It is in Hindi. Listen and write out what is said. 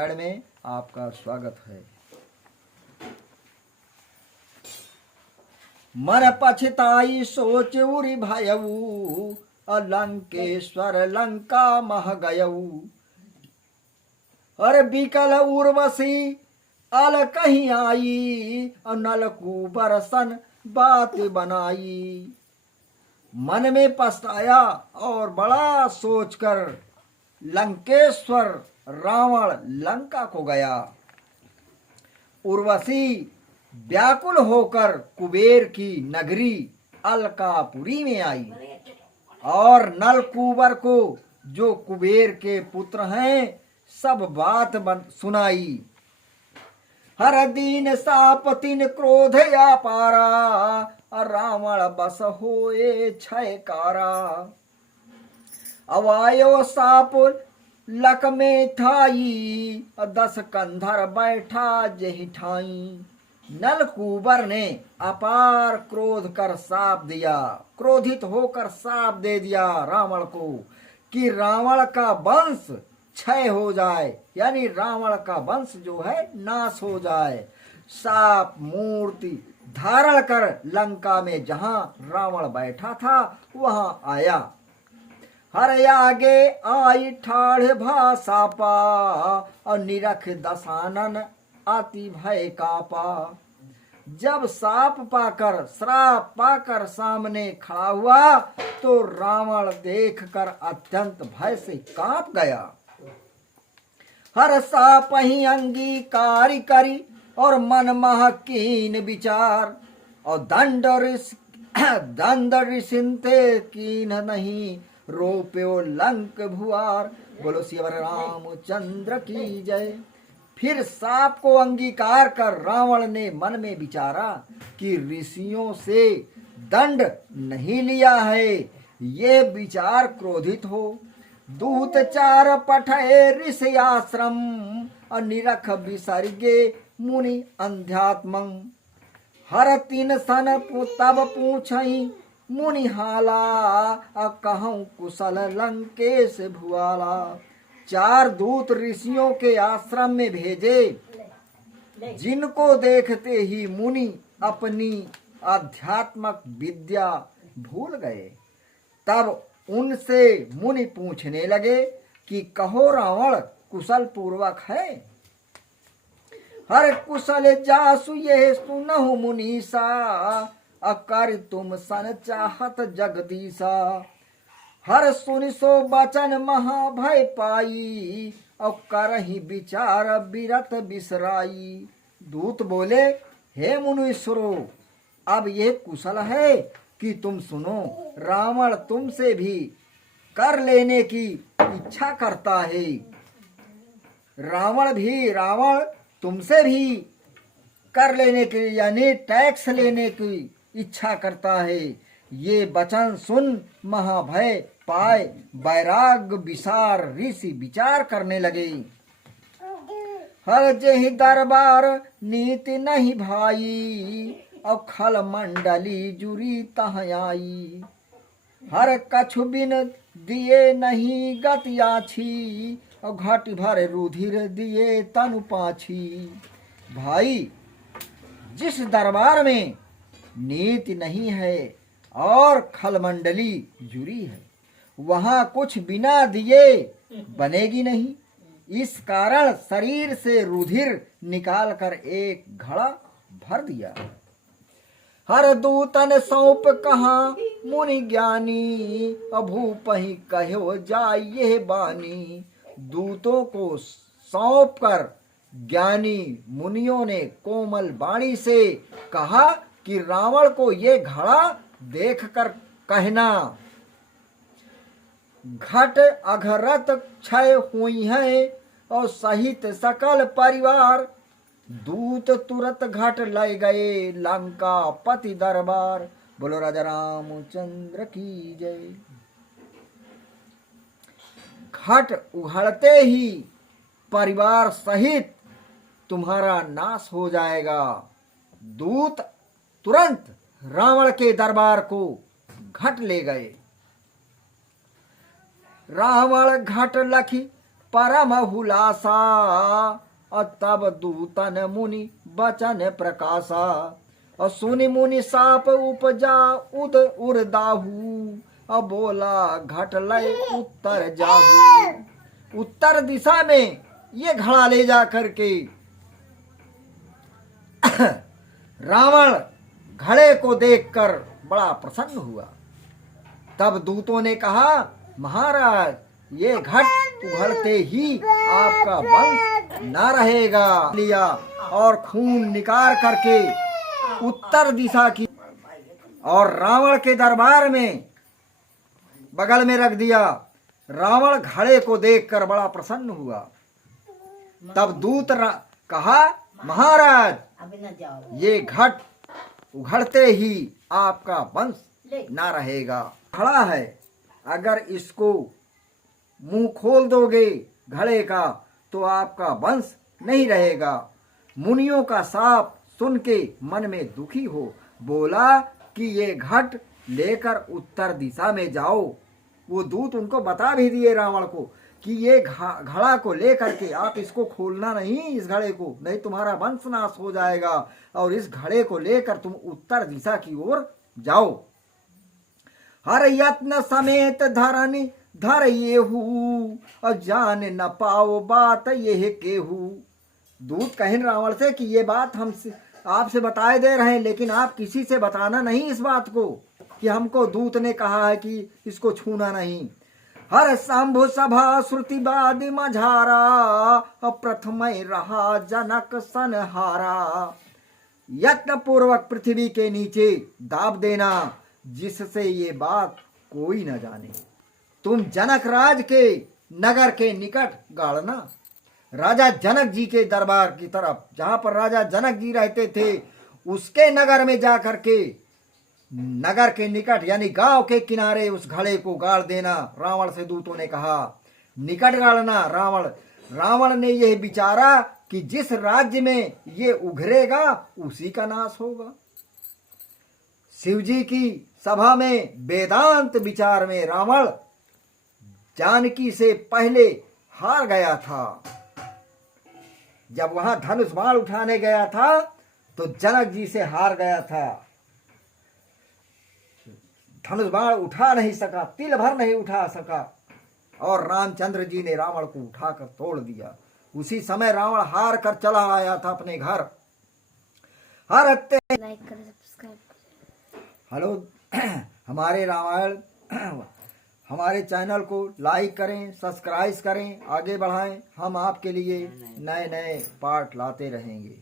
एड में आपका स्वागत है। मन पछताई सोच उरी भयऊ, लंकेश्वर लंका मह गयऊ। अरे बिकल उर्वशी अल कहीं आई, नलकूबर सन बात बनाई। मन में पछताया और बड़ा सोचकर लंकेश्वर रावण लंका को गया। उर्वशी व्याकुल होकर कुबेर की नगरी अलकापुरी में आई और नलकूबर को, जो कुबेर के पुत्र हैं, सब बात सुनाई। हर दीन सापतिन क्रोध या पारा, रावण बस होए छयकारा। अवायो साप लक में थाई, 10 कंधर बैठा जही ठाई। नलकूबर ने अपार क्रोध कर साप दिया, क्रोधित होकर साप दे दिया रावण को कि रावण का वंश क्षय हो जाए, यानी रावण का वंश जो है नाश हो जाए। साप मूर्ति धारण कर लंका में जहां रावण बैठा था वहां आया। हर आगे आई ठाढ़ भासापा, और निरख दशानन अति भय कापा। जब साप पाकर, श्राप पाकर सामने खड़ा हुआ तो रावण देखकर अत्यंत भय से कांप गया। हर साप ही अंगीकार करी और मन महकीन विचार, और दंड ऋषिंते कीन नहीं, रोप्यो लंक भुआर। बोलो सियावर रामचंद्र की जय। फिर साप को अंगीकार कर रावण ने मन में विचारा कि ऋषियों से दंड नहीं लिया है, ये विचार क्रोधित हो। दूत चार पठे ऋषि आश्रम, निरख विसर्गे मुनि अंध्यात्मं। हर तीन सन तब पूछई मुनि हाला, कहूँ कुशल लंकेश भुआला। 4 दूत ऋषियों के आश्रम में भेजे, जिनको देखते ही मुनि अपनी आध्यात्मिक विद्या भूल गए। तब उनसे मुनि पूछने लगे कि कहो रावण कुशल पूर्वक है। हर कुशल जासु ये सुनहु मुनीसा, अकर तुम सन चाहत जगदीसा। हर सुनि सो बचन महाभय पाई, और करहि विचार विरत बिसराई। दूत बोले, हे मुनीश्वरों, अब ये कुशल है कि तुम सुनो, रावण तुमसे भी कर लेने की इच्छा करता है। रावण तुमसे भी कर लेने की, यानी टैक्स लेने की इच्छा करता है। ये वचन सुन महाभय पाए वैराग विसार ऋषि विचार करने लगे। हर जेहि दरबार नीति नहीं भाई, और खल मंडली जुरी तह आई। हर कछु बिन दिए नहीं गतियाछी, और घट भर रुधिर दिए तनु पाछी। भाई, जिस दरबार में नीति नहीं है और खलमंडली जुरी है, वहां कुछ बिना दिए बनेगी नहीं। इस कारण शरीर से रुधिर निकालकर एक घड़ा भर दिया। हर दूतन सौंप कहा मुनि ज्ञानी, भूप ही कहो जाय ये बानी। दूतों को सौंप कर ज्ञानी मुनियों ने कोमल वाणी से कहा कि रावण को ये घड़ा देखकर कहना, घट अघरत क्षय हुई है और सहित सकल परिवार। दूत तुरंत घट ले गए लंका पति दरबार। बोलो राजा रामचंद्र की जय। घट उघड़ते ही परिवार सहित तुम्हारा नाश हो जाएगा। दूत तुरंत रावण के दरबार को घट ले गए। रावण घट लखी परम हुलासा। और तब दूतन मुनि बचन प्रकाशा। और सुनि मुनि साप उपजा उद उर्दाहू। और बोला घट लय उत्तर जाहू। उत्तर दिशा में ये घड़ा ले जा करके रावण घड़े को देखकर बड़ा प्रसन्न हुआ। तब दूतों ने कहा, महाराज ये घट उघड़ते ही आपका वंश न रहेगा। लिया और खून निकाल करके उत्तर दिशा की और रावण के दरबार में बगल में रख दिया। रावण घड़े को देखकर बड़ा प्रसन्न हुआ। तब दूत कहा, महाराज ये घट उघड़ते ही आपका वंश ना रहेगा। घड़ा है, अगर इसको मुंह खोल दोगे घड़े का तो आपका वंश नहीं रहेगा। मुनियों का शाप सुन के मन में दुखी हो बोला कि ये घट लेकर उत्तर दिशा में जाओ। वो दूत उनको बता भी दिए रावण को कि ये घड़ा को लेकर के आप इसको खोलना नहीं, इस घड़े को, नहीं तुम्हारा वंश नाश हो जाएगा। और इस घड़े को लेकर तुम उत्तर दिशा की ओर जाओ। हर यत्न समेत धरनी धर येहू। और जान न पाओ बात यह केहू। दूत कहें रावण से कि ये बात हम आपसे बताए दे रहे हैं, लेकिन आप किसी से बताना नहीं इस बात को कि हमको दूत ने कहा है कि इसको छूना नहीं। हर शंभु सभा श्रुतिवाद मझारा। प्रथम रहा जनक सनहारा। यत्न पूर्वक पृथ्वी के नीचे दाब देना जिससे ये बात कोई न जाने। तुम जनक राज के नगर के निकट गाड़ना। राजा जनक जी के दरबार की तरफ, जहां पर राजा जनक जी रहते थे, उसके नगर में जाकर के नगर के निकट यानी गांव के किनारे उस घड़े को गाड़ देना। रावण से दूतों ने कहा निकट गाड़ना। रावण ने यह विचारा कि जिस राज्य में ये उघरेगा उसी का नाश होगा। शिवजी की सभा में वेदांत विचार में रावण जानकी से पहले हार गया था। जब वहां धनुष बाण उठाने गया था तो जनक जी से हार गया था। धनुष बाण उठा नहीं सका, तिल भर नहीं उठा सका और रामचंद्र जी ने रावण को उठाकर तोड़ दिया। उसी समय रावण हार कर चला आया था अपने घर। लाइक करें, सब्सक्राइब करें। हेलो हमारे रामायण हमारे चैनल को लाइक करें, सब्सक्राइब करें, आगे बढ़ाएं। हम आपके लिए नए नए पार्ट लाते रहेंगे।